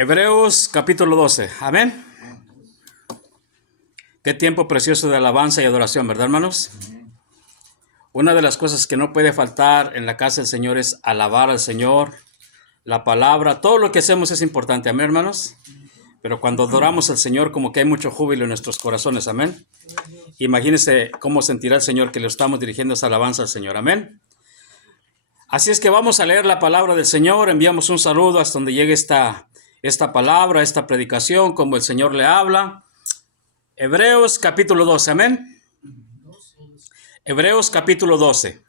Hebreos capítulo 12. Amén. Qué tiempo precioso de alabanza y adoración, ¿verdad, hermanos? Una de las cosas que no puede faltar en la casa del Señor es alabar al Señor, la palabra, todo lo que hacemos es importante, amén, hermanos. Pero cuando adoramos al Señor, como que hay mucho júbilo en nuestros corazones, amén. Imagínense cómo sentirá el Señor que le estamos dirigiendo esa alabanza al Señor, amén. Así es que vamos a leer la palabra del Señor, enviamos un saludo hasta donde llegue esta palabra, esta predicación, como el Señor le habla. Hebreos capítulo 12, amén. Hebreos capítulo 12.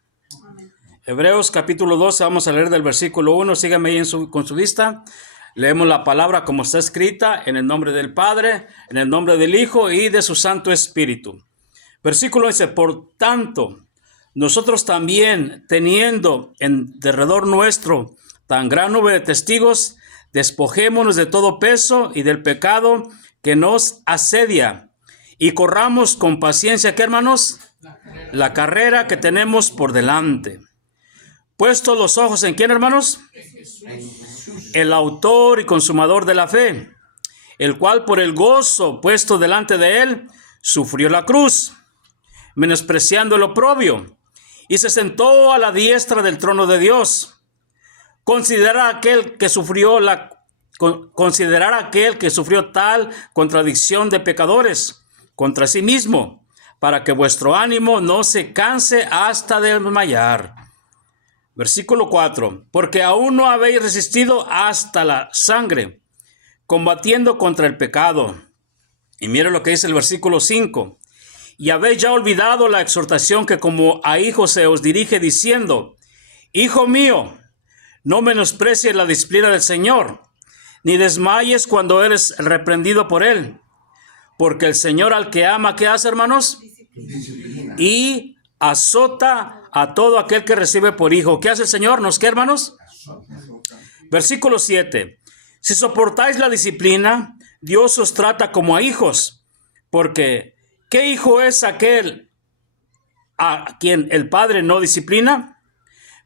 Hebreos capítulo 12, vamos a leer del versículo 1, síganme ahí con su vista. Leemos la palabra como está escrita, en el nombre del Padre, en el nombre del Hijo y de su Santo Espíritu. Versículo dice, por tanto, nosotros también, teniendo en derredor nuestro tan gran nube de testigos, despojémonos de todo peso y del pecado que nos asedia, y corramos con paciencia, ¿qué, hermanos? La carrera que tenemos por delante. Puestos los ojos en ¿quién, hermanos? El autor y consumador de la fe, el cual por el gozo puesto delante de él, sufrió la cruz, menospreciando el oprobio, y se sentó a la diestra del trono de Dios. Considerar aquel que sufrió tal contradicción de pecadores contra sí mismo, para que vuestro ánimo no se canse hasta desmayar. Versículo 4. Porque aún no habéis resistido hasta la sangre, combatiendo contra el pecado. Y mire lo que dice el versículo 5. Y habéis ya olvidado la exhortación que como a hijos se os dirige diciendo, Hijo mío, no menosprecies la disciplina del Señor, ni desmayes cuando eres reprendido por él. Porque el Señor al que ama, ¿qué hace, hermanos? Disciplina. Y azota a todo aquel que recibe por hijo. ¿Qué hace el Señor? ¿Nos qué, hermanos? Versículo 7. Si soportáis la disciplina, Dios os trata como a hijos. Porque, ¿qué hijo es aquel a quien el Padre no disciplina?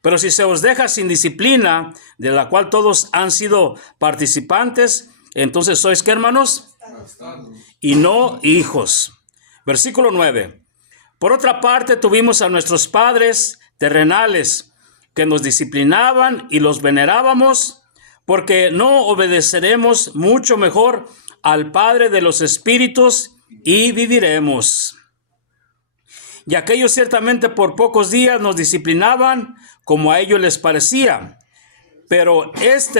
Pero si se os deja sin disciplina, de la cual todos han sido participantes, entonces sois ¿qué, hermanos? Y no hijos. Versículo 9. Por otra parte, tuvimos a nuestros padres terrenales que nos disciplinaban y los venerábamos, porque no obedeceremos mucho mejor al Padre de los Espíritus y viviremos. Y aquellos ciertamente por pocos días nos disciplinaban como a ellos les parecía, pero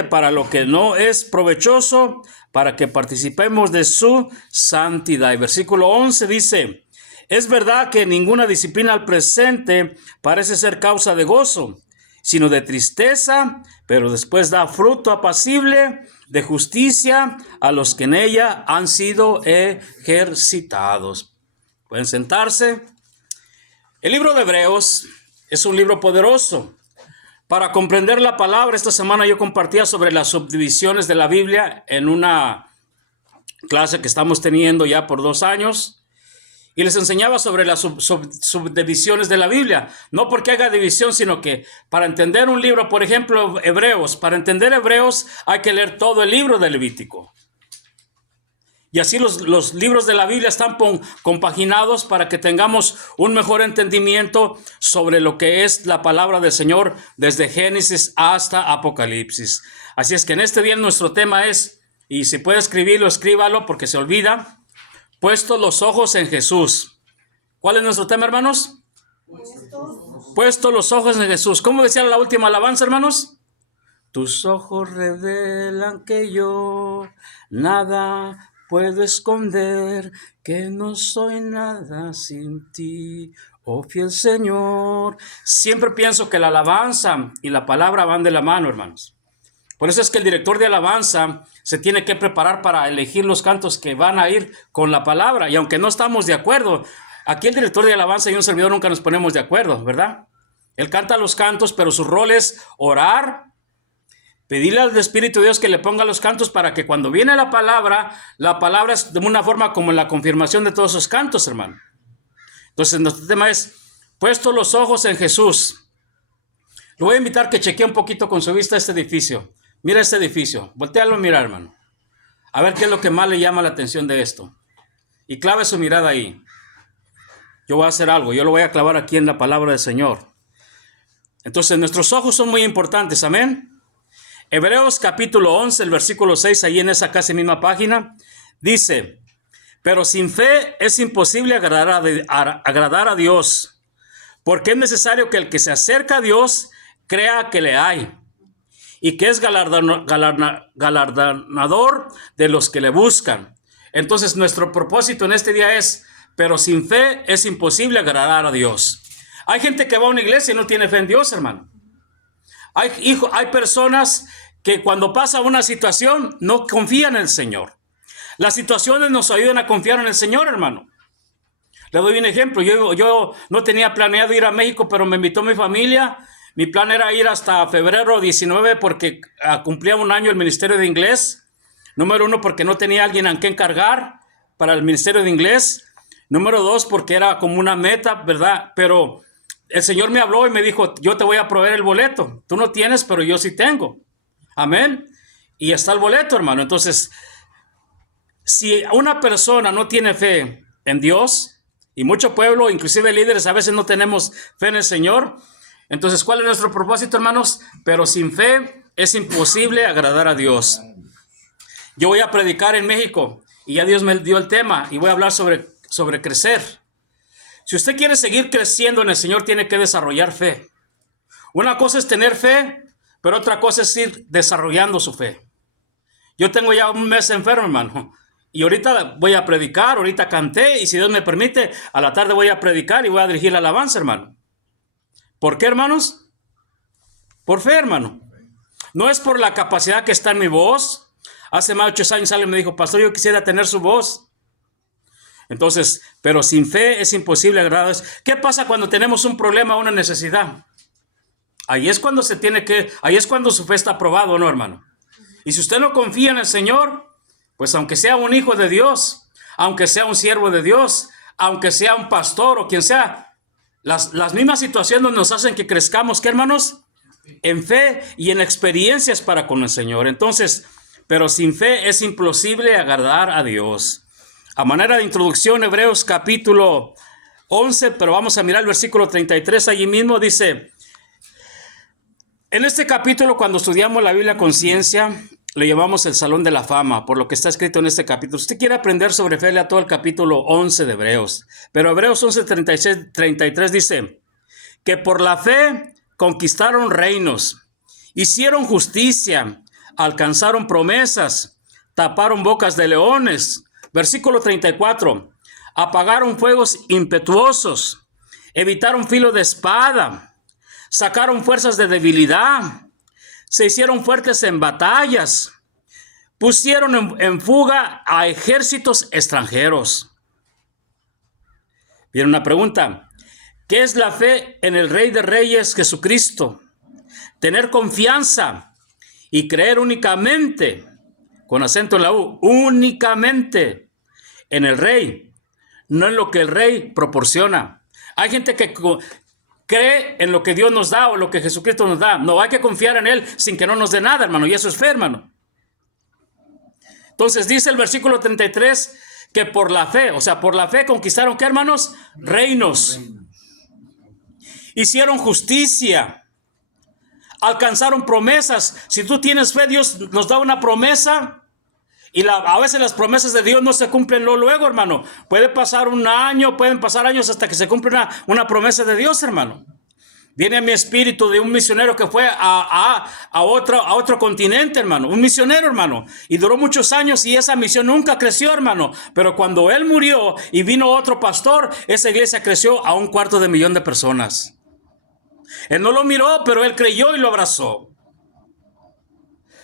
para lo que no es provechoso, para que participemos de su santidad. Y versículo 11 dice, es verdad que ninguna disciplina al presente parece ser causa de gozo, sino de tristeza, pero después da fruto apacible de justicia a los que en ella han sido ejercitados. Pueden sentarse. El libro de Hebreos es un libro poderoso. Para comprender la palabra, esta semana yo compartía sobre las subdivisiones de la Biblia en una clase que estamos teniendo ya por 2 años. Y les enseñaba sobre las subdivisiones de la Biblia. No porque haga división, sino que para entender un libro, por ejemplo, Hebreos, para entender Hebreos hay que leer todo el libro de Levítico. Y así los libros de la Biblia están compaginados para que tengamos un mejor entendimiento sobre lo que es la palabra del Señor desde Génesis hasta Apocalipsis. Así es que en este día nuestro tema es, y si puede escribirlo, escríbalo porque se olvida, puesto los ojos en Jesús. ¿Cuál es nuestro tema, hermanos? Puesto los ojos en Jesús. ¿Cómo decía la última alabanza, hermanos? Tus ojos revelan que yo nada puedo esconder, que no soy nada sin ti, oh fiel Señor. Siempre pienso que la alabanza y la palabra van de la mano, hermanos. Por eso es que el director de alabanza se tiene que preparar para elegir los cantos que van a ir con la palabra. Y aunque no estamos de acuerdo, aquí el director de alabanza y un servidor nunca nos ponemos de acuerdo, ¿verdad? Él canta los cantos, pero su rol es orar, pedirle al Espíritu de Dios que le ponga los cantos para que cuando viene la palabra es de una forma como la confirmación de todos esos cantos, hermano. Entonces, nuestro tema es, puesto los ojos en Jesús. Lo voy a invitar que chequee un poquito con su vista este edificio. Mira este edificio. Voltéalo a mirar, hermano. A ver qué es lo que más le llama la atención de esto. Y clave su mirada ahí. Yo voy a hacer algo, yo lo voy a clavar aquí en la palabra del Señor. Entonces nuestros ojos son muy importantes, amén. Hebreos capítulo 11, el versículo 6, ahí en esa casi misma página, dice: pero sin fe es imposible agradar a Dios, porque es necesario que el que se acerca a Dios crea que le hay y que es galardonador de los que le buscan. Entonces nuestro propósito en este día es: pero sin fe es imposible agradar a Dios. Hay gente que va a una iglesia y no tiene fe en Dios, hermano. Hay personas que cuando pasa una situación no confían en el Señor. Las situaciones nos ayudan a confiar en el Señor, hermano. Le doy un ejemplo. Yo no tenía planeado ir a México, pero me invitó mi familia. Mi plan era ir hasta febrero 19 porque cumplía un año el ministerio de inglés. Número 1, porque no tenía alguien a quien encargar para el ministerio de inglés. Número 2, porque era como una meta, ¿verdad? Pero el Señor me habló y me dijo: yo te voy a proveer el boleto. Tú no tienes, pero yo sí tengo. Amén. Y está el boleto, hermano. Entonces, si una persona no tiene fe en Dios, y mucho pueblo, inclusive líderes, a veces no tenemos fe en el Señor, entonces, ¿cuál es nuestro propósito, hermanos? Pero sin fe es imposible agradar a Dios. Yo voy a predicar en México y ya Dios me dio el tema y voy a hablar sobre crecer. Si usted quiere seguir creciendo en el Señor, tiene que desarrollar fe. Una cosa es tener fe, pero otra cosa es ir desarrollando su fe. Yo tengo ya un mes enfermo, hermano, y ahorita voy a predicar, ahorita canté, y si Dios me permite, a la tarde voy a predicar y voy a dirigir la alabanza, hermano. ¿Por qué, hermanos? Por fe, hermano. No es por la capacidad que está en mi voz. Hace más de 8 años alguien me dijo: pastor, yo quisiera tener su voz. Entonces, pero sin fe es imposible agradar a Dios. ¿Qué pasa cuando tenemos un problema o una necesidad? Ahí es cuando ahí es cuando su fe está aprobado, ¿no, hermano? Y si usted no confía en el Señor, pues aunque sea un hijo de Dios, aunque sea un siervo de Dios, aunque sea un pastor o quien sea, las mismas situaciones nos hacen que crezcamos, ¿qué, hermanos? En fe y en experiencias para con el Señor. Entonces, pero sin fe es imposible agradar a Dios. A manera de introducción, Hebreos capítulo 11, pero vamos a mirar el versículo 33 allí mismo, dice: en este capítulo, cuando estudiamos la Biblia con ciencia, le llamamos el Salón de la Fama, por lo que está escrito en este capítulo. Si usted quiere aprender sobre fe, lea todo el capítulo 11 de Hebreos. Pero Hebreos 11, 33 dice que por la fe conquistaron reinos, hicieron justicia, alcanzaron promesas, taparon bocas de leones. Versículo 34, apagaron fuegos impetuosos, evitaron filo de espada, sacaron fuerzas de debilidad, se hicieron fuertes en batallas, pusieron en fuga a ejércitos extranjeros. Viene una pregunta: ¿qué es la fe en el Rey de Reyes, Jesucristo? Tener confianza y creer únicamente, con acento en la U, únicamente en el Rey, no en lo que el Rey proporciona. Hay gente que cree en lo que Dios nos da o lo que Jesucristo nos da. No, hay que confiar en Él sin que no nos dé nada, hermano, y eso es fe, hermano. Entonces dice el versículo 33 que por la fe, o sea, por la fe conquistaron, ¿qué, hermanos? Reinos. Hicieron justicia. Alcanzaron promesas. Si tú tienes fe, Dios nos da una promesa. Y a veces las promesas de Dios no se cumplen luego, hermano. Puede pasar un año, pueden pasar años hasta que se cumple una promesa de Dios, hermano. Viene a mi espíritu de un misionero que fue a otro continente, hermano. Un misionero, hermano. Y duró muchos años y esa misión nunca creció, hermano. Pero cuando él murió y vino otro pastor, esa iglesia creció a 250,000 de personas. Él no lo miró, pero él creyó y lo abrazó.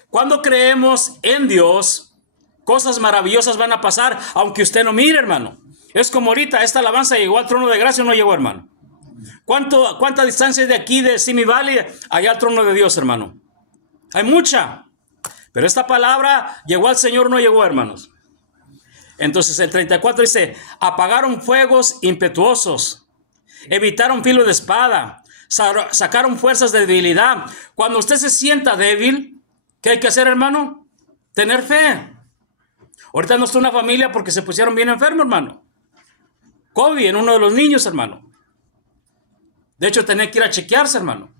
Cuando creemos en Dios, cosas maravillosas van a pasar, aunque usted no mire, hermano. Es como ahorita, esta alabanza llegó al trono de gracia o no llegó, hermano. ¿Cuánta distancia es de aquí, de Simi Valley, allá al trono de Dios, hermano? Hay mucha. Pero esta palabra llegó al Señor o no llegó, hermanos. Entonces el 34 dice: apagaron fuegos impetuosos, evitaron filo de espada, sacaron fuerzas de debilidad. Cuando usted se sienta débil, ¿qué hay que hacer, hermano? Tener fe. Ahorita no está una familia porque se pusieron bien enfermos, hermano. COVID en uno de los niños, hermano. De hecho, tenía que ir a chequearse, hermano.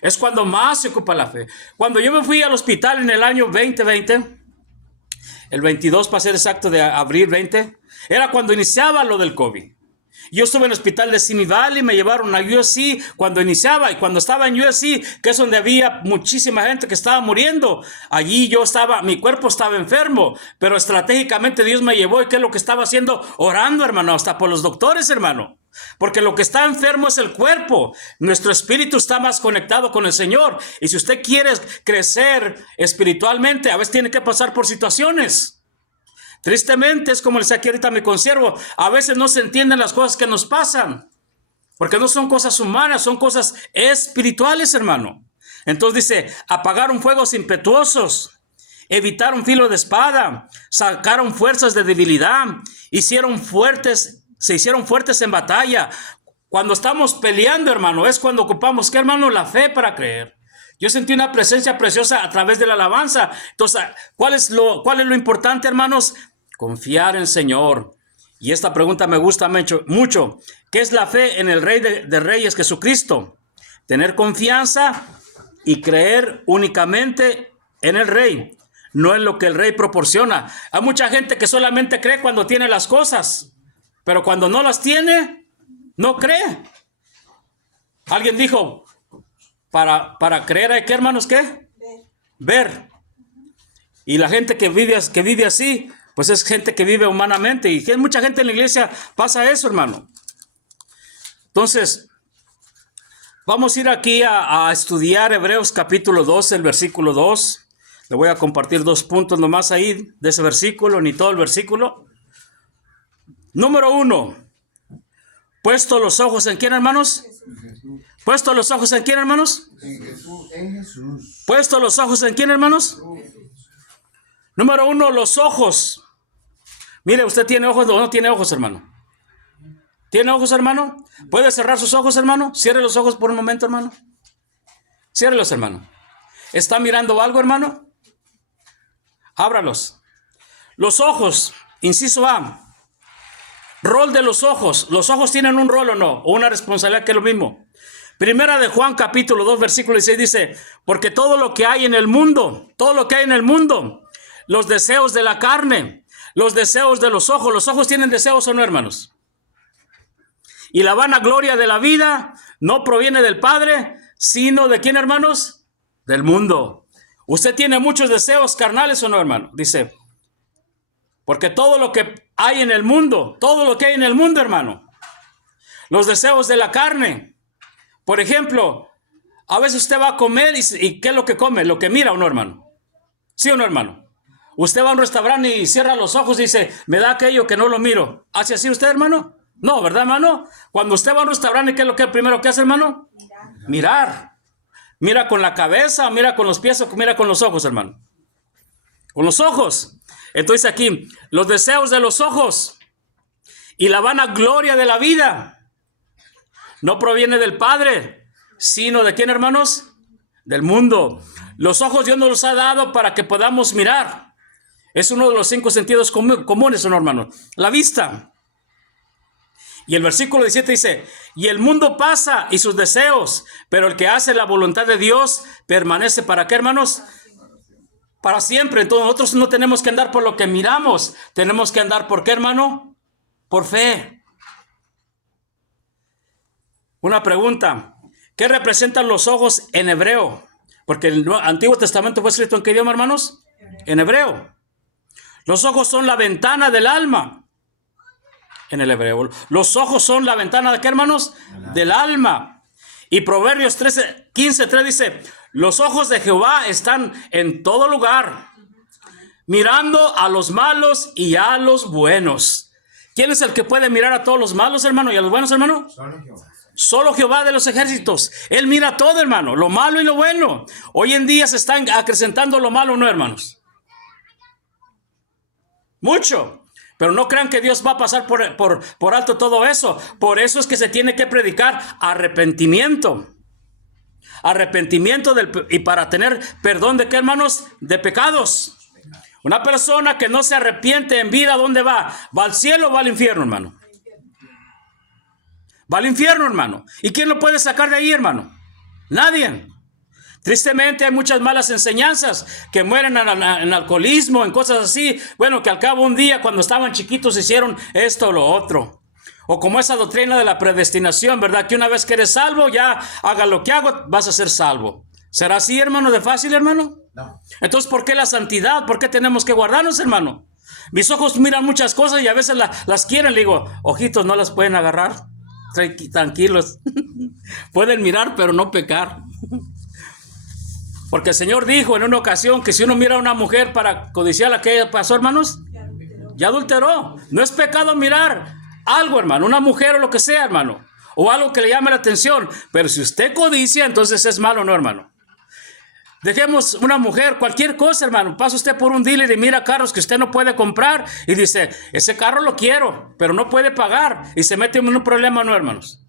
Es cuando más se ocupa la fe. Cuando yo me fui al hospital en el año 2020, el 22 para ser exacto de abril 20, era cuando iniciaba lo del COVID. Yo estuve en el hospital de Simi Valley, me llevaron a USC cuando iniciaba, y cuando estaba en USC, que es donde había muchísima gente que estaba muriendo, allí yo estaba, mi cuerpo estaba enfermo, pero estratégicamente Dios me llevó. ¿Y qué es lo que estaba haciendo? Orando, hermano, hasta por los doctores, hermano. Porque lo que está enfermo es el cuerpo. Nuestro espíritu está más conectado con el Señor. Y si usted quiere crecer espiritualmente, a veces tiene que pasar por situaciones. Tristemente, es como le decía aquí ahorita a mi consiervo, a veces no se entienden las cosas que nos pasan, porque no son cosas humanas, son cosas espirituales, hermano. Entonces dice, apagaron fuegos impetuosos, evitaron filo de espada, sacaron fuerzas de debilidad, se hicieron fuertes en batalla. Cuando estamos peleando, hermano, es cuando ocupamos, ¿qué, hermano? La fe para creer. Yo sentí una presencia preciosa a través de la alabanza. Entonces, ¿cuál es lo importante, hermanos? Confiar en el Señor. Y esta pregunta me gusta mucho. ¿Qué es la fe en el Rey de Reyes, Jesucristo? Tener confianza y creer únicamente en el Rey, no en lo que el Rey proporciona. Hay mucha gente que solamente cree cuando tiene las cosas, pero cuando no las tiene, no cree. Alguien dijo, para creer hay que, hermanos, ¿qué? Ver. Y la gente que vive así, pues es gente que vive humanamente. Y mucha gente en la iglesia pasa eso, hermano. Entonces, vamos a ir aquí a estudiar Hebreos capítulo 12, el versículo 2. Le voy a compartir 2 puntos nomás ahí de ese versículo, ni todo el versículo. Número 1. Puesto los ojos en quién, hermanos. ¿Puesto los ojos en quién, hermanos? En Jesús. ¿Puesto los ojos en quién, hermanos? Número 1, los ojos. Mire, ¿usted tiene ojos o no tiene ojos, hermano? ¿Tiene ojos, hermano? ¿Puede cerrar sus ojos, hermano? Cierre los ojos por un momento, hermano. Ciérrelos, hermano. ¿Está mirando algo, hermano? Ábralos. Los ojos, inciso A. Rol de los ojos. ¿Los ojos tienen un rol o no? ¿O una responsabilidad que es lo mismo? Primera de Juan capítulo 2 versículo 16 dice, porque todo lo que hay en el mundo, los deseos de la carne, los deseos de los ojos tienen deseos o no, hermanos. Y la vanagloria de la vida no proviene del Padre, sino ¿de quién, hermanos? Del mundo. ¿Usted tiene muchos deseos carnales o no, hermano? Dice, porque todo lo que hay en el mundo, hermano, los deseos de la carne. Por ejemplo, a veces usted va a comer y ¿qué es lo que come? Lo que mira o no, hermano. ¿Sí o no, hermano? Usted va a un restaurante y cierra los ojos y dice, me da aquello que no lo miro. ¿Hace así usted, hermano? No, ¿verdad, hermano? Cuando usted va a un restaurante, ¿qué es lo que primero que hace, hermano? Mirar. Mira con la cabeza, mira con los pies o mira con los ojos, hermano. Con los ojos. Entonces aquí, los deseos de los ojos y la vanagloria de la vida no proviene del Padre, sino ¿de quién, hermanos? Del mundo. Los ojos Dios nos los ha dado para que podamos mirar. Es uno de los 5 sentidos comunes, ¿no, hermanos? La vista. Y el versículo 17 dice, y el mundo pasa y sus deseos, pero el que hace la voluntad de Dios permanece, ¿para qué, hermanos? Para siempre. Entonces nosotros no tenemos que andar por lo que miramos, tenemos que andar ¿por qué, hermano? Por fe. Una pregunta, ¿qué representan los ojos en hebreo? Porque el Antiguo Testamento fue escrito ¿en qué idioma, hermanos? En hebreo. Los ojos son la ventana del alma. En el hebreo. Los ojos son la ventana ¿de qué, hermanos? Del alma. Y Proverbios 15:3 dice, los ojos de Jehová están en todo lugar, mirando a los malos y a los buenos. ¿Quién es el que puede mirar a todos los malos, hermano, y a los buenos, hermano? Solo Jehová de los ejércitos. Él mira todo, hermano, lo malo y lo bueno. Hoy en día se están acrecentando lo malo, ¿no, hermanos? Mucho. Pero no crean que Dios va a pasar por alto todo eso. Por eso es que se tiene que predicar arrepentimiento. Arrepentimiento y para tener perdón de qué, hermanos? De pecados. Una persona que no se arrepiente en vida, ¿dónde va? ¿Va al cielo o va al infierno, hermano? Va al infierno, hermano. ¿Y quién lo puede sacar de ahí, hermano? Nadie. Tristemente hay muchas malas enseñanzas que mueren en alcoholismo, en cosas así. Bueno, que al cabo un día cuando estaban chiquitos hicieron esto o lo otro. O como esa doctrina de la predestinación, ¿verdad? Que una vez que eres salvo, ya haga lo que hago, vas a ser salvo. ¿Será así, hermano, de fácil, hermano? No. Entonces, ¿por qué la santidad? ¿Por qué tenemos que guardarnos, hermano? Mis ojos miran muchas cosas y a veces las quieren. Le digo, ojitos, no las pueden agarrar. Tranquilos. Pueden mirar, pero no pecar. Porque el Señor dijo en una ocasión que si uno mira a una mujer para codiciar a que pasó, hermanos, ya adulteró. No es pecado mirar algo, hermano, una mujer o lo que sea, hermano, o algo que le llame la atención. Pero si usted codicia, entonces es malo, ¿no, hermano? Dejemos una mujer, cualquier cosa, hermano. Pasa usted por un dealer y mira carros que usted no puede comprar y dice, ese carro lo quiero, pero no puede pagar. Y se mete en un problema, ¿no, hermanos?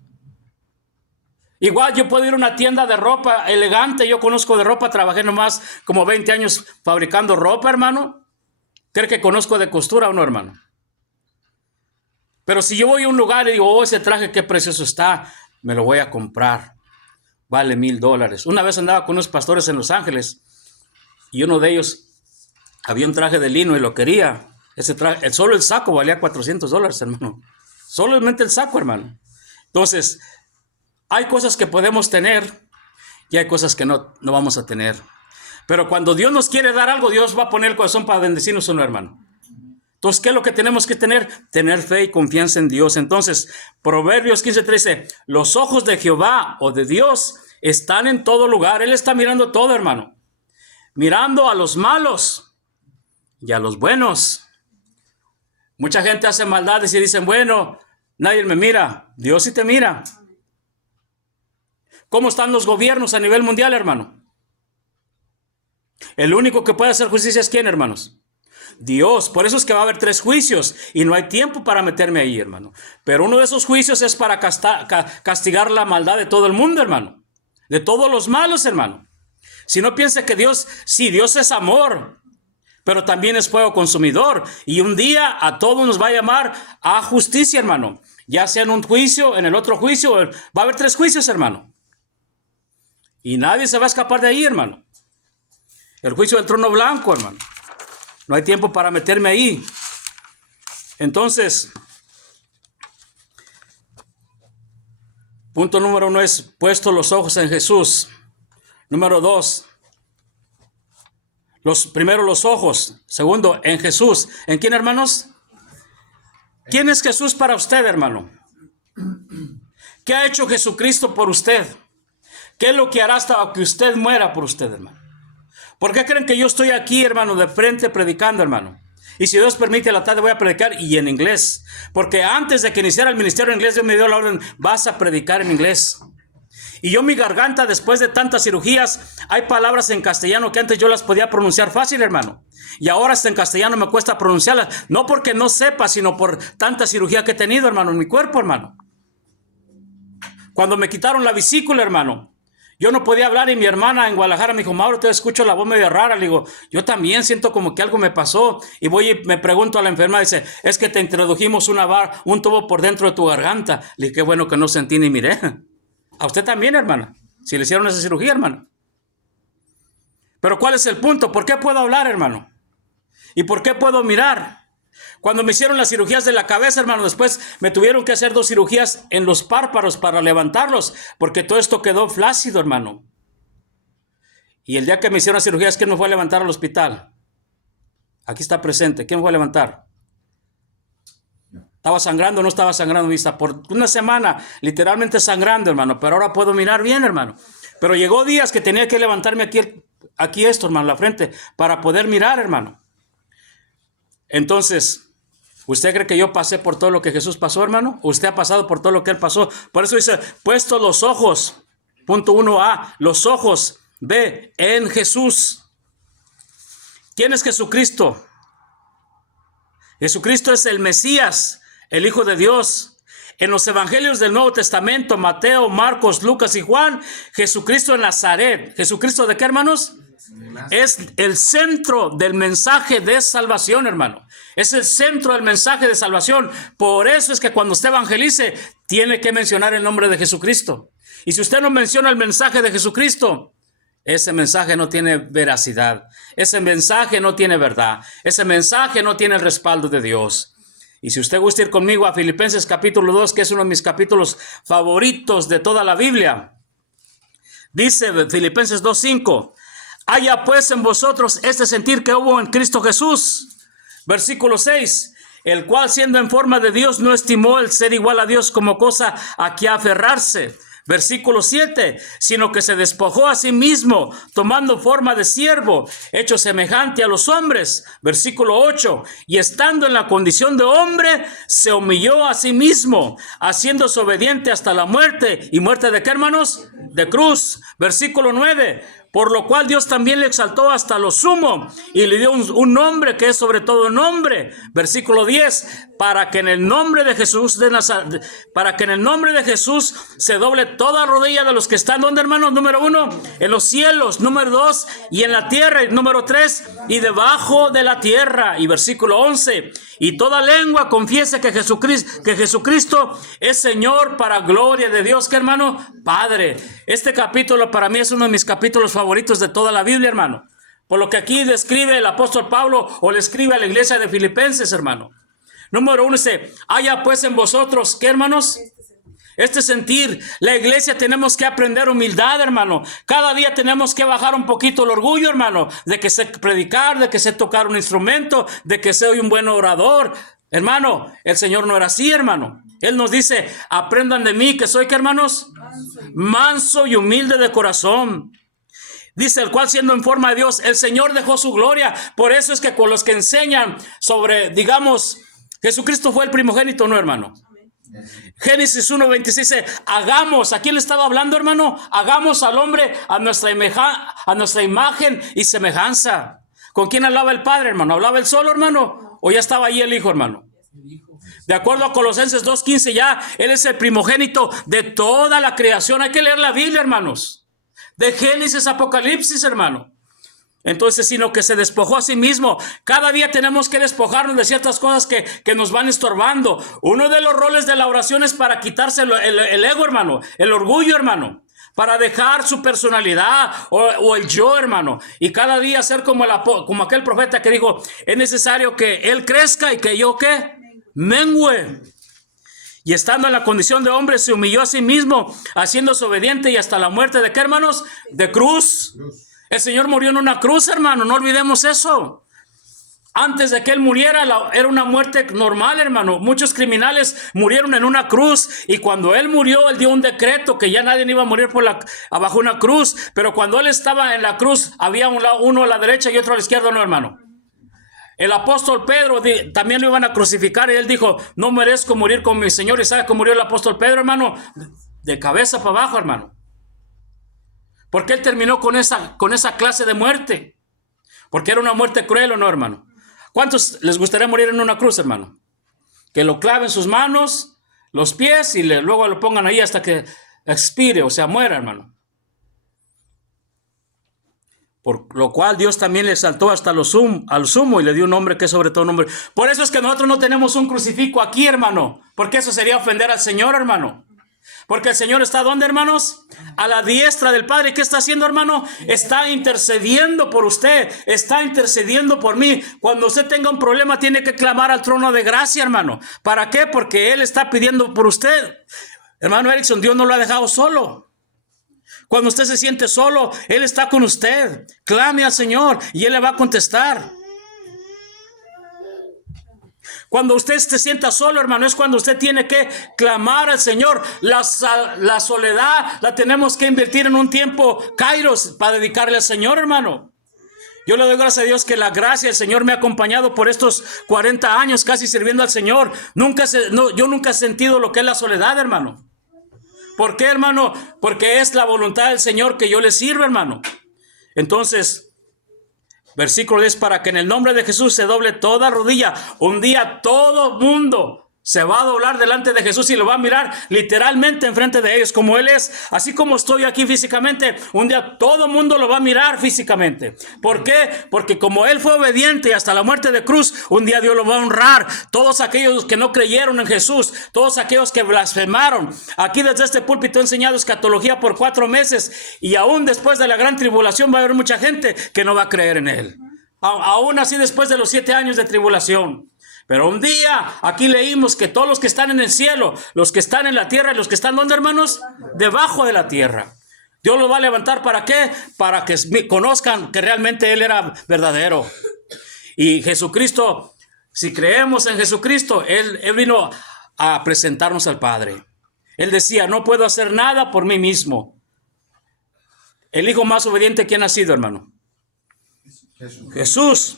Igual yo puedo ir a una tienda de ropa elegante. Yo conozco de ropa, trabajé nomás como 20 años fabricando ropa, hermano. ¿Cree que conozco de costura o no, hermano? Pero si yo voy a un lugar y digo, oh, ese traje qué precioso está, me lo voy a comprar. Vale $1,000. Una vez andaba con unos pastores en Los Ángeles y uno de ellos había un traje de lino y lo quería. Ese traje, solo el saco valía $400, hermano. Solamente el saco, hermano. Entonces, hay cosas que podemos tener y hay cosas que no vamos a tener. Pero cuando Dios nos quiere dar algo, Dios va a poner el corazón para bendecirnos o no, hermano. Entonces, ¿qué es lo que tenemos que tener? Tener fe y confianza en Dios. Entonces, Proverbios 15:13, los ojos de Jehová o de Dios están en todo lugar. Él está mirando todo, hermano. Mirando a los malos y a los buenos. Mucha gente hace maldades y dicen, bueno, nadie me mira. Dios sí te mira. ¿Cómo están los gobiernos a nivel mundial, hermano? El único que puede hacer justicia es ¿quién, hermanos? Dios. Por eso es que va a haber 3 juicios y no hay tiempo para meterme ahí, hermano. Pero uno de esos juicios es para castigar la maldad de todo el mundo, hermano. De todos los malos, hermano. Si no piensa que Dios, sí, Dios es amor, pero también es fuego consumidor. Y un día a todos nos va a llamar a justicia, hermano. Ya sea en un juicio, en el otro juicio, va a haber 3 juicios, hermano. Y nadie se va a escapar de ahí, hermano. El juicio del trono blanco, hermano. No hay tiempo para meterme ahí. Entonces, punto número 1 es puesto los ojos en Jesús. Número 2, primero los ojos. Segundo, en Jesús. ¿En quién, hermanos? ¿Quién es Jesús para usted, hermano? ¿Qué ha hecho Jesucristo por usted? ¿Qué es lo que hará hasta que usted muera por usted, hermano? ¿Por qué creen que yo estoy aquí, hermano, de frente predicando, hermano? Y si Dios permite, a la tarde voy a predicar y en inglés. Porque antes de que iniciara el ministerio en inglés, Dios me dio la orden, vas a predicar en inglés. Y yo mi garganta, después de tantas cirugías, hay palabras en castellano que antes yo las podía pronunciar fácil, hermano. Y ahora hasta en castellano me cuesta pronunciarlas. No porque no sepa, sino por tanta cirugía que he tenido, hermano, en mi cuerpo, hermano. Cuando me quitaron la vesícula, hermano, yo no podía hablar y mi hermana en Guadalajara me dijo, Mauro, te escucho la voz medio rara. Le digo, yo también siento como que algo me pasó. Y voy y me pregunto a la enfermera, dice, es que te introdujimos un tubo por dentro de tu garganta. Le dije, qué bueno que no sentí ni miré. A usted también, hermana, si le hicieron esa cirugía, hermano. Pero ¿cuál es el punto? ¿Por qué puedo hablar, hermano? ¿Y por qué puedo mirar? Cuando me hicieron las cirugías de la cabeza, hermano, después me tuvieron que hacer 2 cirugías en los párpados para levantarlos, porque todo esto quedó flácido, hermano. Y el día que me hicieron las cirugías, ¿quién me fue a levantar al hospital? Aquí está presente. ¿Quién me fue a levantar? ¿Estaba sangrando o no estaba sangrando? Vista por una semana, literalmente sangrando, hermano, pero ahora puedo mirar bien, hermano. Pero llegó días que tenía que levantarme aquí esto, hermano, la frente, para poder mirar, hermano. Entonces, ¿usted cree que yo pasé por todo lo que Jesús pasó, hermano? ¿Usted ha pasado por todo lo que Él pasó? Por eso dice, puesto los ojos, punto 1a, los ojos, B, en Jesús. ¿Quién es Jesucristo? Jesucristo es el Mesías, el Hijo de Dios. En los evangelios del Nuevo Testamento, Mateo, Marcos, Lucas y Juan, Jesucristo de Nazaret. ¿Jesucristo de qué, hermanos? Es el centro del mensaje de salvación, hermano. Es el centro del mensaje de salvación. Por eso es que cuando usted evangelice, tiene que mencionar el nombre de Jesucristo. Y si usted no menciona el mensaje de Jesucristo, ese mensaje no tiene veracidad. Ese mensaje no tiene verdad. Ese mensaje no tiene el respaldo de Dios. Y si usted gusta ir conmigo a Filipenses capítulo 2, que es uno de mis capítulos favoritos de toda la Biblia. Dice Filipenses 2:5. Haya pues en vosotros este sentir que hubo en Cristo Jesús. Versículo 6. El cual siendo en forma de Dios no estimó el ser igual a Dios como cosa a que aferrarse. Versículo 7, sino que se despojó a sí mismo, tomando forma de siervo, hecho semejante a los hombres. Versículo 8, y estando en la condición de hombre, se humilló a sí mismo, haciéndose obediente hasta la muerte. ¿Y muerte de qué, hermanos? De cruz. Versículo 9, por lo cual Dios también le exaltó hasta lo sumo y le dio un nombre que es sobre todo nombre. Versículo 10, para que en el nombre de Jesús se doble toda rodilla de los que están, ¿dónde, hermanos? Número 1, en los cielos. Número 2, y en la tierra. Y número 3, y debajo de la tierra. Y versículo 11, y toda lengua confiese que Jesucristo es Señor, para gloria de Dios, ¿qué, hermano? Padre. Este capítulo para mí es uno de mis capítulos favoritos de toda la Biblia, hermano. Por lo que aquí describe el apóstol Pablo, o le escribe a la iglesia de Filipenses, hermano. Número 1 dice, haya pues en vosotros, ¿qué, hermanos? Este sentir. La iglesia tenemos que aprender humildad, hermano. Cada día tenemos que bajar un poquito el orgullo, hermano, de que sé predicar, de que sé tocar un instrumento, de que soy un buen orador. Hermano, el Señor no era así, hermano. Él nos dice, aprendan de mí, que soy, ¿qué, hermanos? Manso y humilde de corazón. Dice, el cual siendo en forma de Dios, el Señor dejó su gloria. Por eso es que con los que enseñan sobre, digamos, Jesucristo fue el primogénito, ¿no, hermano? Génesis 1:26 dice, hagamos, ¿a quién le estaba hablando, hermano? Hagamos al hombre a nuestra imagen y semejanza. ¿Con quién hablaba el Padre, hermano? ¿Hablaba él solo, hermano? ¿O ya estaba ahí el Hijo, hermano? De acuerdo a Colosenses 2:15, ya Él es el primogénito de toda la creación. Hay que leer la Biblia, hermanos. De Génesis a Apocalipsis, hermano. Entonces, sino que se despojó a sí mismo. Cada día tenemos que despojarnos de ciertas cosas que nos van estorbando. Uno de los roles de la oración es para quitarse el ego, hermano. El orgullo, hermano. Para dejar su personalidad o el yo, hermano. Y cada día ser como aquel profeta que dijo, es necesario que Él crezca y que yo, ¿qué? Mengüe. Y estando en la condición de hombre, se humilló a sí mismo, haciéndose obediente y hasta la muerte de, ¿qué, hermanos? De cruz. El Señor murió en una cruz, hermano, no olvidemos eso. Antes de que Él muriera, era una muerte normal, hermano. Muchos criminales murieron en una cruz. Y cuando Él murió, Él dio un decreto que ya nadie iba a morir abajo una cruz. Pero cuando Él estaba en la cruz, había uno a la derecha y otro a la izquierda, no, hermano. El apóstol Pedro también lo iban a crucificar y él dijo, no merezco morir con mi Señor. ¿Y sabe cómo murió el apóstol Pedro, hermano? De cabeza para abajo, hermano. Porque él terminó con esa clase de muerte. Porque era una muerte cruel, ¿o no, hermano? ¿Cuántos les gustaría morir en una cruz, hermano? Que lo claven sus manos, los pies y luego lo pongan ahí hasta que expire, o sea, muera, hermano. Por lo cual Dios también le exaltó hasta al sumo y le dio un nombre que es sobre todo nombre. Por eso es que nosotros no tenemos un crucifijo aquí, hermano. Porque eso sería ofender al Señor, hermano. Porque el Señor está, ¿dónde, hermanos? A la diestra del Padre. ¿Qué está haciendo, hermano? Está intercediendo por usted. Está intercediendo por mí. Cuando usted tenga un problema, tiene que clamar al trono de gracia, hermano. ¿Para qué? Porque Él está pidiendo por usted. Hermano Erickson, Dios no lo ha dejado solo. Cuando usted se siente solo, Él está con usted. Clame al Señor y Él le va a contestar. Cuando usted se sienta solo, hermano, es cuando usted tiene que clamar al Señor. La soledad la tenemos que invertir en un tiempo kairos para dedicarle al Señor, hermano. Yo le doy gracias a Dios que la gracia del Señor me ha acompañado por estos 40 años casi sirviendo al Señor. Yo nunca he sentido lo que es la soledad, hermano. ¿Por qué, hermano? Porque es la voluntad del Señor que yo le sirva, hermano. Entonces, versículo 10, para que en el nombre de Jesús se doble toda rodilla. Un día todo mundo se va a doblar delante de Jesús y lo va a mirar literalmente enfrente de ellos como Él es. Así como estoy aquí físicamente, un día todo el mundo lo va a mirar físicamente. ¿Por qué? Porque como Él fue obediente hasta la muerte de cruz, un día Dios lo va a honrar. Todos aquellos que no creyeron en Jesús, todos aquellos que blasfemaron. Aquí desde este púlpito he enseñado escatología por 4 meses y aún después de la gran tribulación va a haber mucha gente que no va a creer en Él. Aún así después de los 7 años de tribulación. Pero un día aquí leímos que todos los que están en el cielo, los que están en la tierra y los que están, ¿dónde, hermanos? Debajo de la tierra. Dios lo va a levantar, ¿para qué? Para que conozcan que realmente Él era verdadero. Y Jesucristo, si creemos en Jesucristo, Él vino a presentarnos al Padre. Él decía, no puedo hacer nada por mí mismo. El hijo más obediente, ¿quién ha sido, hermano? Jesús.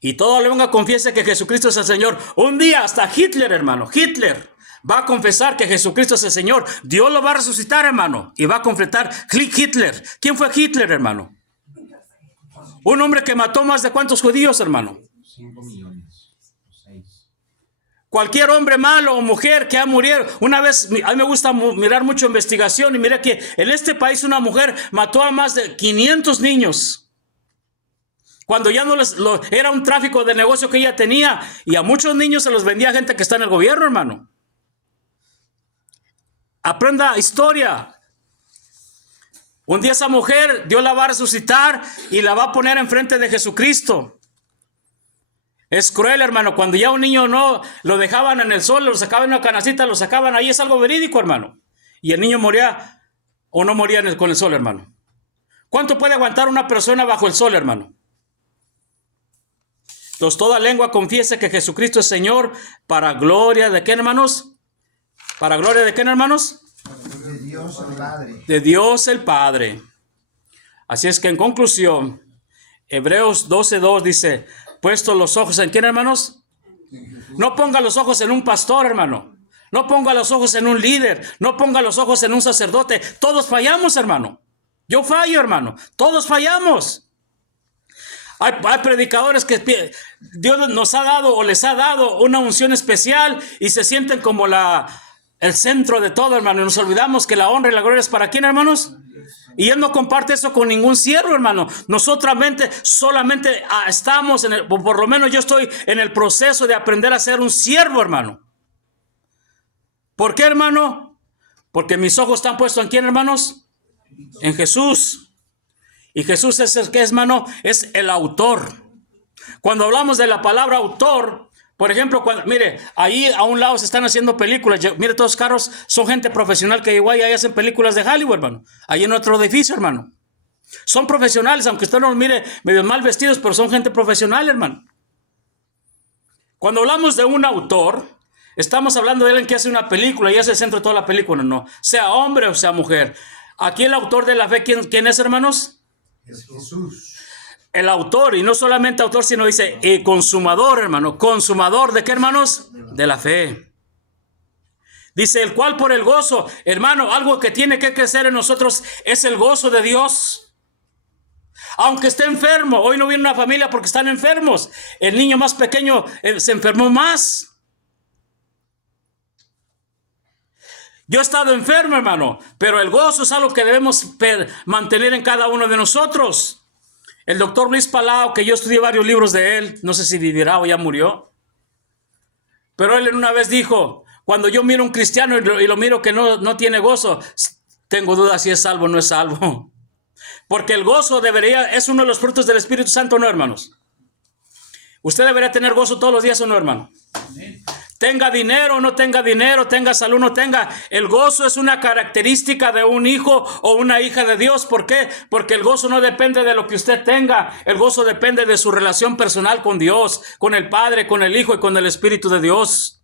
Y todo lengua confiese que Jesucristo es el Señor. Un día hasta Hitler, hermano, Hitler va a confesar que Jesucristo es el Señor. Dios lo va a resucitar, hermano, y va a confesar Hitler. ¿Quién fue Hitler, hermano? Un hombre que mató más de ¿cuántos judíos, hermano? 5 millones. 6. Cualquier hombre malo o mujer que ha muerto. Una vez, a mí me gusta mirar mucho investigación y mira que en este país una mujer mató a más de 500 niños. Cuando ya no era un tráfico de negocio que ella tenía y a muchos niños se los vendía a gente que está en el gobierno, hermano. Aprenda historia. Un día esa mujer, Dios la va a resucitar y la va a poner enfrente de Jesucristo. Es cruel, hermano, cuando ya un niño no lo dejaban en el sol, lo sacaban en una canacita, lo sacaban ahí, es algo verídico, hermano. Y el niño moría o no moría con el sol, hermano. ¿Cuánto puede aguantar una persona bajo el sol, hermano? Entonces toda lengua confiese que Jesucristo es Señor, para gloria de ¿quién, hermanos? ¿Para gloria de quién, hermanos? De Dios el Padre. De Dios el Padre. Así es que en conclusión, Hebreos 12:2 dice, puesto los ojos en ¿quién, hermanos? No ponga los ojos en un pastor, hermano. No ponga los ojos en un líder. No ponga los ojos en un sacerdote. Todos fallamos, hermano. Yo fallo, hermano. Todos fallamos. Hay predicadores que Dios nos ha dado o les ha dado una unción especial y se sienten como el centro de todo, hermano. Y nos olvidamos que la honra y la gloria es para ¿quién, hermanos? Y Él no comparte eso con ningún siervo, hermano. Nosotros solamente estamos, por lo menos yo estoy en el proceso de aprender a ser un siervo, hermano. ¿Por qué, hermano? Porque mis ojos están puestos ¿en quién, hermanos? En Jesús. Y Jesús es el que es, hermano, es el autor. Cuando hablamos de la palabra autor, por ejemplo, mire, ahí a un lado se están haciendo películas. Mire, todos los carros son gente profesional que igual ahí hacen películas de Hollywood, hermano. Ahí en otro edificio, hermano. Son profesionales, aunque usted no los mire medio mal vestidos, pero son gente profesional, hermano. Cuando hablamos de un autor, estamos hablando de alguien que hace una película y hace el centro de toda la película, no. Sea hombre o sea mujer. Aquí el autor de la fe, ¿quién es, hermanos? Es Jesús. El autor, y no solamente autor, sino dice consumador, hermano. ¿Consumador de qué, hermanos? De la fe. Dice, el cual por el gozo, hermano, algo que tiene que crecer en nosotros es el gozo de Dios. Aunque esté enfermo, hoy no viene una familia porque están enfermos. El niño más pequeño se enfermó más. Yo he estado enfermo, hermano, pero el gozo es algo que debemos mantener en cada uno de nosotros. El doctor Luis Palau, que yo estudié varios libros de él, no sé si vivirá o ya murió, pero él una vez dijo, cuando yo miro a un cristiano y lo miro que no tiene gozo, tengo dudas si es salvo o no es salvo. Porque el gozo es uno de los frutos del Espíritu Santo, ¿no, hermanos? Usted debería tener gozo todos los días, ¿o no, hermano? Amén. Tenga dinero o no tenga dinero, tenga salud o no tenga. El gozo es una característica de un hijo o una hija de Dios. ¿Por qué? Porque el gozo no depende de lo que usted tenga. El gozo depende de su relación personal con Dios, con el Padre, con el Hijo y con el Espíritu de Dios.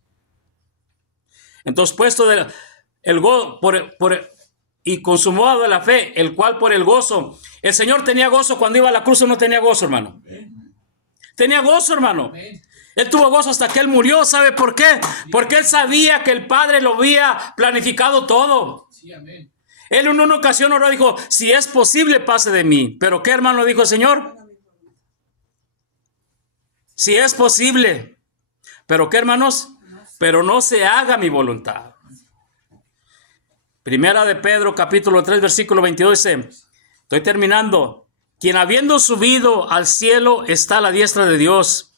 Entonces, puesto el gozo y consumado de la fe, el cual por el gozo. El Señor tenía gozo cuando iba a la cruz, ¿o no tenía gozo, hermano? Tenía gozo, hermano. Él tuvo gozo hasta que Él murió. ¿Sabe por qué? Porque Él sabía que el Padre lo había planificado todo. Sí, amén. Él en una ocasión oró y dijo, si es posible, pase de mí. ¿Pero qué, hermano, dijo el Señor? Si es posible. ¿Pero qué, hermanos? pero no se haga mi voluntad. Primera de Pedro, capítulo 3, versículo 22 dice, estoy terminando, quien habiendo subido al cielo está a la diestra de Dios,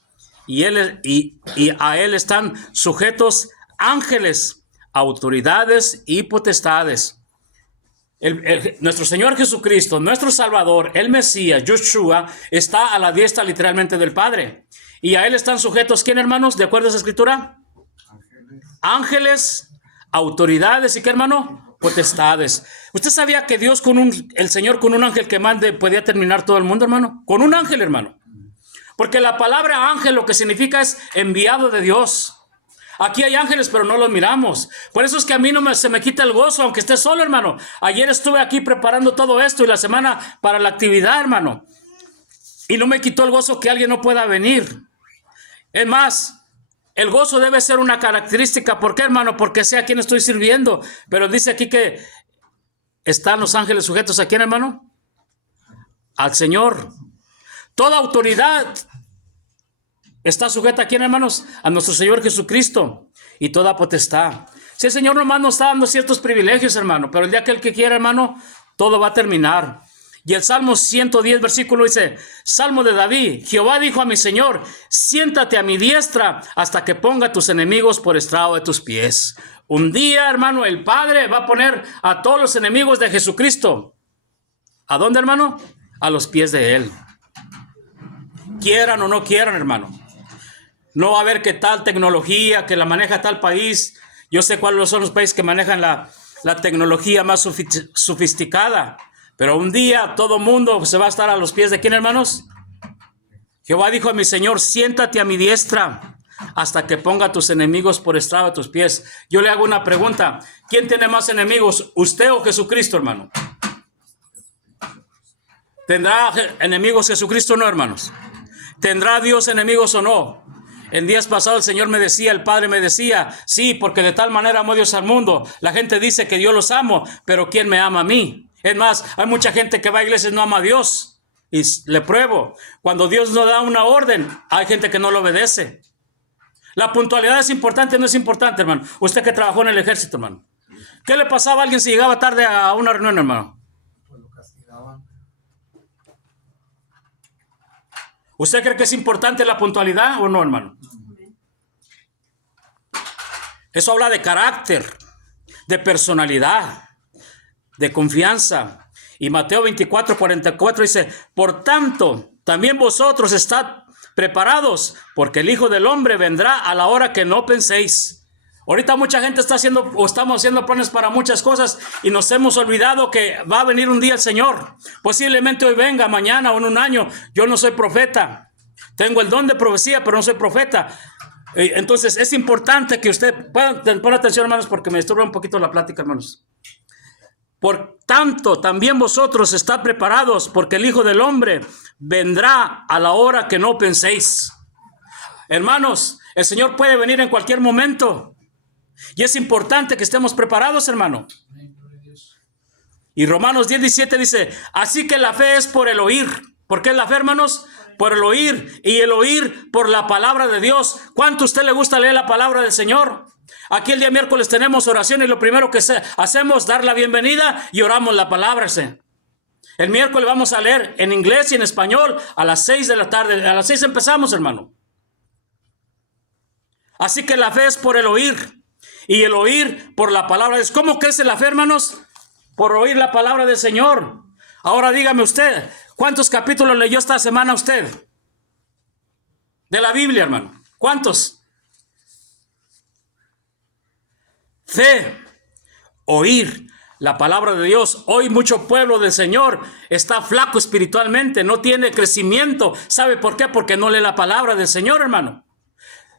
y a él están sujetos ángeles, autoridades y potestades. Nuestro Señor Jesucristo, nuestro Salvador, el Mesías, Yeshua, está a la diestra literalmente del Padre. Y a él están sujetos, ¿quién, hermanos? ¿De acuerdo a esa escritura? Ángeles, autoridades y ¿qué, hermano? Potestades. ¿Usted sabía que Dios el Señor con un ángel que mande podía terminar todo el mundo, hermano? Con un ángel, hermano. Porque la palabra ángel lo que significa es enviado de Dios. Aquí hay ángeles, pero no los miramos. Por eso es que a mí se me quita el gozo, aunque esté solo, hermano. Ayer estuve aquí preparando todo esto y la semana para la actividad, hermano. Y no me quitó el gozo que alguien no pueda venir. Es más, el gozo debe ser una característica. ¿Por qué, hermano? Porque sé a quién estoy sirviendo. Pero dice aquí que están los ángeles sujetos a quién, hermano? Al Señor. Toda autoridad está sujeta a quién, hermanos? A nuestro Señor Jesucristo. Y toda potestad. Si el Señor nomás nos está dando ciertos privilegios, hermano, pero el día que el que quiera, hermano, todo va a terminar. Y el Salmo 110, versículo dice, Salmo de David, Jehová dijo a mi Señor, siéntate a mi diestra hasta que ponga a tus enemigos por estrado de tus pies. Un día, hermano, el Padre va a poner a todos los enemigos de Jesucristo. ¿A dónde, hermano? A los pies de Él. Quieran o no quieran, hermano. No va a haber que tal tecnología que la maneja tal país. Yo sé cuáles son los países que manejan la tecnología más sofisticada. Pero un día todo mundo se va a estar a los pies de ¿quién, hermanos? Jehová dijo a mi Señor, siéntate a mi diestra hasta que ponga a tus enemigos por estrado de tus pies. Yo le hago una pregunta. ¿Quién tiene más enemigos? ¿Usted o Jesucristo, hermano? ¿Tendrá enemigos Jesucristo o no, hermanos? ¿Tendrá Dios enemigos o no? En días pasados el Señor me decía, el Padre me decía, sí, porque de tal manera amó Dios al mundo. La gente dice que yo los amo, pero ¿quién me ama a mí? Es más, hay mucha gente que va a iglesias y no ama a Dios. Y le pruebo, cuando Dios nos da una orden, hay gente que no lo obedece. La puntualidad es importante o no es importante, hermano. Usted que trabajó en el ejército, hermano. ¿Qué le pasaba a alguien si llegaba tarde a una reunión, hermano? Pues lo castigaban. ¿Usted cree que es importante la puntualidad o no, hermano? Eso habla de carácter, de personalidad, de confianza. Y Mateo 24:44 dice, por tanto, también vosotros estad preparados, porque el Hijo del Hombre vendrá a la hora que no penséis. Ahorita mucha gente estamos haciendo planes para muchas cosas y nos hemos olvidado que va a venir un día el Señor. Posiblemente hoy venga, mañana o en un año. Yo no soy profeta. Tengo el don de profecía, pero no soy profeta. Entonces es importante que usted ponga atención, hermanos, porque me disturba un poquito la plática, hermanos. Por tanto, también vosotros estad preparados, porque el Hijo del Hombre vendrá a la hora que no penséis. Hermanos, el Señor puede venir en cualquier momento. Y es importante que estemos preparados, hermano. Y Romanos 10:17 dice, así que la fe es por el oír. ¿Por qué es la fe, hermanos? Por el oír. Y el oír por la palabra de Dios. ¿Cuánto a usted le gusta leer la palabra del Señor? Aquí el día miércoles tenemos oración y lo primero que hacemos es dar la bienvenida y oramos la palabra. El miércoles vamos a leer en inglés y en español a las 6 de la tarde. A las 6 empezamos, hermano. Así que la fe es por el oír y el oír por la palabra de Dios. ¿Cómo crece la fe, hermanos? Por oír la palabra del Señor. Ahora dígame usted, ¿cuántos capítulos leyó esta semana usted? De la Biblia, hermano. ¿Cuántos? Fe, oír la palabra de Dios. Hoy mucho pueblo del Señor está flaco espiritualmente, no tiene crecimiento. ¿Sabe por qué? Porque no lee la palabra del Señor, hermano.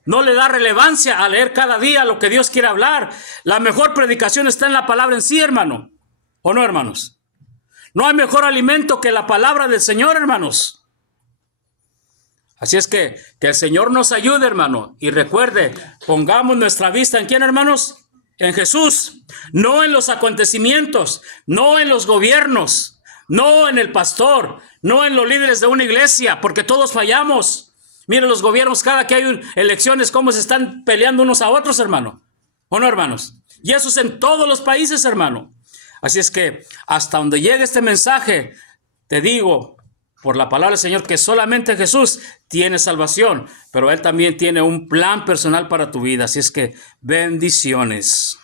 No le da relevancia a leer cada día lo que Dios quiere hablar. La mejor predicación está en la palabra en sí, hermano. ¿O no, hermanos? No hay mejor alimento que la palabra del Señor, hermanos. Así es que el Señor nos ayude, hermano. Y recuerde, pongamos nuestra vista ¿en quién, hermanos? En Jesús, no en los acontecimientos, no en los gobiernos, no en el pastor, no en los líderes de una iglesia, porque todos fallamos. Mira los gobiernos, cada que hay elecciones, cómo se están peleando unos a otros, hermano. ¿O no, hermanos? Y eso es en todos los países, hermano. Así es que hasta donde llegue este mensaje, te digo, por la palabra del Señor, que solamente Jesús tiene salvación, pero Él también tiene un plan personal para tu vida. Así es que bendiciones.